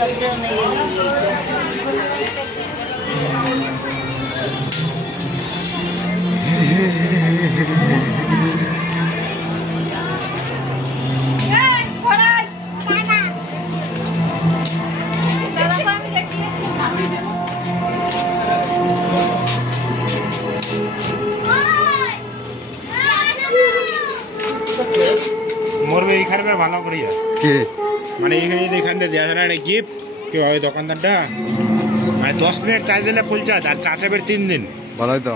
মোর এইখানে ভালো করিয়া কে মানে এইখানে দেওয়া যায় না গিফট কেউ হয় দোকানদারটা মানে 10 মিনিট চার্জ দিলে ফুল চার্জ আর চা চাপের 3 দিন ভালোই তো